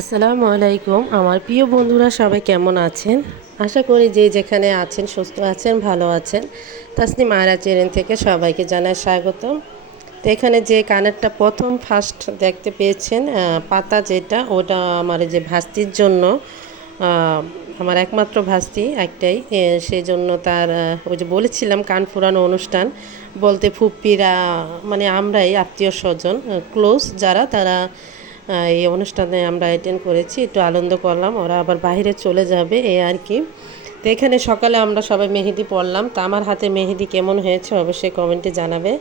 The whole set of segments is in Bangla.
আসসালামু আলাইকুম। আমার প্রিয় বন্ধুরা, সবাই কেমন আছেন? আশা করি যে যেখানে আছেন, সুস্থ আছেন, ভালো আছেন। তাসনিম আয়রা চেরেন থেকে সবাইকে জানায় স্বাগতম। তো এখানে যে কানেরটা প্রথম ফার্স্ট দেখতে পেয়েছেন পাতা যেটা, ওটা আমার যে ভাস্তির জন্য আমার একমাত্র ভাস্তি একটাই। সেই জন্য তার ওই যে বলেছিলাম কান ফুরানো অনুষ্ঠান, বলতে ফুপ্পিরা মানে আমরাই আত্মীয় স্বজন ক্লোজ যারা, তারা এই অনুষ্ঠানে আমরা অ্যাটেন্ড করেছি, একটু আনন্দ করলাম, ওরা আবার বাইরে চলে যাবে এই আর কি। তো এখানে সকালে আমরা সবাই মেহেদি পড়লাম তা আমার হাতে মেহেদি কেমন হয়েছে অবশ্যই কমেন্টে জানাবে।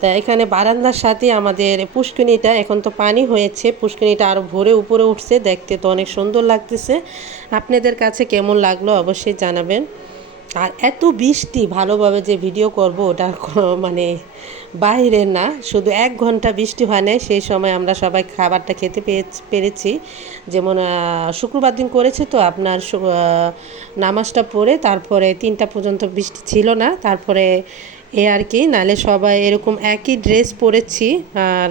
তা এখানে বারান্দার সাথে আমাদের পুষ্কিনিটা এখন তো পানি হয়েছে পুষ্কিনিটা আরও ভরে উপরে উঠছে, দেখতে তো অনেক সুন্দর লাগতেছে। আপনাদের কাছে কেমন লাগল অবশ্যই জানাবেন। আর এত বৃষ্টি ভালোভাবে যে ভিডিও করব ওটা মানে বাইরে না। শুধু এক ঘণ্টা বৃষ্টি হয় নাই, সেই সময় আমরা সবাই খাবারটা খেতে পেরেছি। যেমন শুক্রবার দিন করেছে তো আপনার নামাজটা পড়ে তারপরে তিনটা পর্যন্ত বৃষ্টি ছিল না, তারপরে এ আর কি। নালে সবাই এরকম একই ড্রেস পরেছি, আর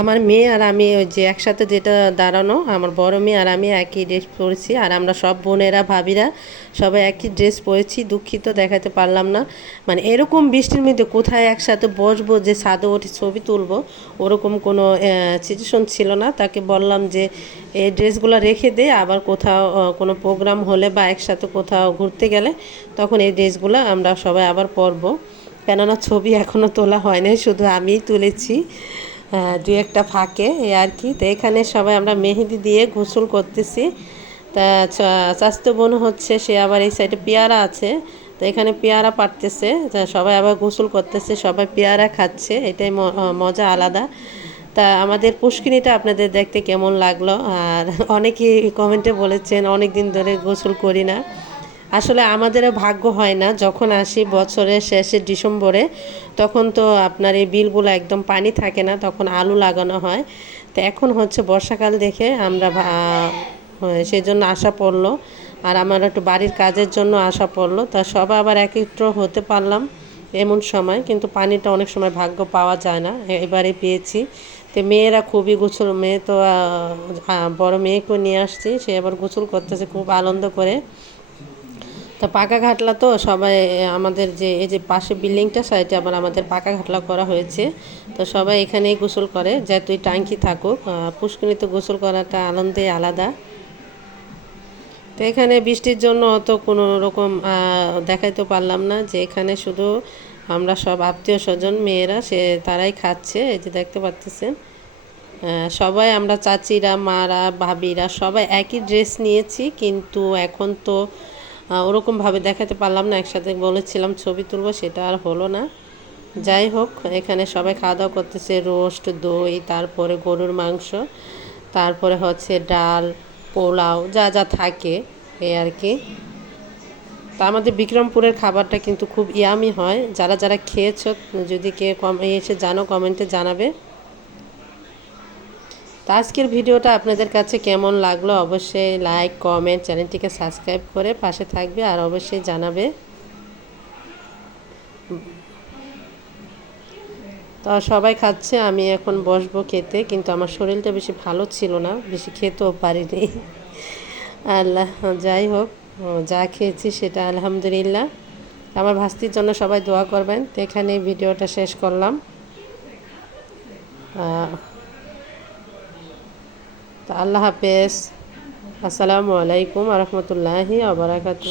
আমার মেয়ে আর আমি ওই যে একসাথে যেটা দাঁড়ানো, আমার বড় মেয়ে আর আমি একই ড্রেস পরেছি আর আমরা সব বোনেরা, ভাবিরা সবাই একই ড্রেস পরেছি, দুঃখিত দেখাতে পারলাম না। মানে এরকম বৃষ্টির মধ্যে কোথায় একসাথে বসবো, যে ছাদে ওঠে ছবি তুলবো, ওরকম কোনো সিচুয়েশন ছিল না। তাকে বললাম যে, এই ড্রেসগুলো রেখে দে, আবার কোথাও কোনো প্রোগ্রাম হলে বা একসাথে কোথাও ঘুরতে গেলে তখন এই ড্রেসগুলো আমরা সবাই আবার পরবো। কেননা ছবি এখনও তোলা হয় নাই, শুধু আমিই তুলেছি। দু একটা ফাঁকে আর কি। তো এখানে সবাই আমরা মেহেদি দিয়ে গোসল করতেছি। তা চাচাতো বোন হচ্ছে, সে আবার এই সাইডে পেয়ারা আছে। তো এখানে পেয়ারা পাড়তেছে। সবাই আবার গোসল করতেছে, সবাই পেয়ারা খাচ্ছে। এটাই মজা আলাদা। তা আমাদের পুষ্কিনিটা আপনাদের দেখতে কেমন লাগল? আর অনেকেই কমেন্টে বলেছেন অনেক দিন ধরে গোসল করি না। আসলে আমাদেরও ভাগ্য হয় না, যখন আসি বছরের শেষে ডিসেম্বরে, তখন তো আপনার এই বিলগুলো একদম পানি থাকে না, তখন আলু লাগানো হয়। তো এখন হচ্ছে বর্ষাকাল দেখে আমরা ভা- সেই জন্য আশা পড়ল। আর আমার একটু বাড়ির কাজের জন্য আশা পড়ল। তা সবাই আবার একত্র হতে পারলাম এমন সময়, কিন্তু পানিটা অনেক সময় ভাগ্য পাওয়া যায় না এবারে পেয়েছি। তো মেয়েরা খুবই গোসল মেয়ে তো বড় মেয়েকেও নিয়ে আসছি, সে আবার গোসল করতেছে খুব আনন্দ করে। তো পাকা ঘাটলা তো সবাই, আমাদের যে, এই যে পাশে বিল্ডিংটা সাইডে আবার আমাদের পাকা ঘাটলা করা হয়েছে। তো সবাই এখানেই গোসল করে যেহেতু টাঙ্কি থাকুক। পুষ্করিণীতে গোসল করাটা আনন্দে আলাদা। তো এখানে বৃষ্টির জন্য অত কোনো রকম দেখাইতে পারলাম না যে এখানে শুধু আমরা সব আত্মীয় স্বজন, মেয়েরা, সে তারাই খাচ্ছে, এই যে দেখতে পাচ্ছেন সবাই আমরা চাচিরা, মারা, ভাবিরা সবাই একই ড্রেস নিয়েছি, কিন্তু এখন তো ওরকমভাবে দেখাতে পারলাম না, একসাথে বলেছিলাম ছবি তুলবো, সেটা আর হলো না। যাই হোক, এখানে সবাই খাওয়া দাওয়া করতেছে, রোস্ট, দই, তারপরে গরুর মাংস, তারপরে হচ্ছে ডাল, পোলাও, যা যা থাকে এই আর কি। তা আমাদের বিক্রমপুরের খাবারটা কিন্তু খুব ইয়ামি হয়। যারা যারা খেয়েছো, যদি কে কম এসে জানো, কমেন্টে জানাবে। তো আজকের ভিডিওটা আপনাদের কাছে কেমন লাগল অবশ্যই লাইক কমেন্ট চ্যানেলটিকে সাবস্ক্রাইব করে পাশে থাকবে আর অবশ্যই জানাবে। তো সবাই খাচ্ছে, আমি এখন বসবো খেতে, কিন্তু আমার শরীরটা বেশি ভালো ছিল না, বেশি খেতেও পারিনি। আল্লাহ, যাই হোক, যা খেয়েছি সেটা আলহামদুলিল্লাহ। আমার ভাস্তির জন্য সবাই দোয়া করবেন। তো এখানে ভিডিওটা শেষ করলাম। আল্লাহ হাফেজ। আসসালামু আলাইকুম রহমতুল্লাহি আবরাকাতু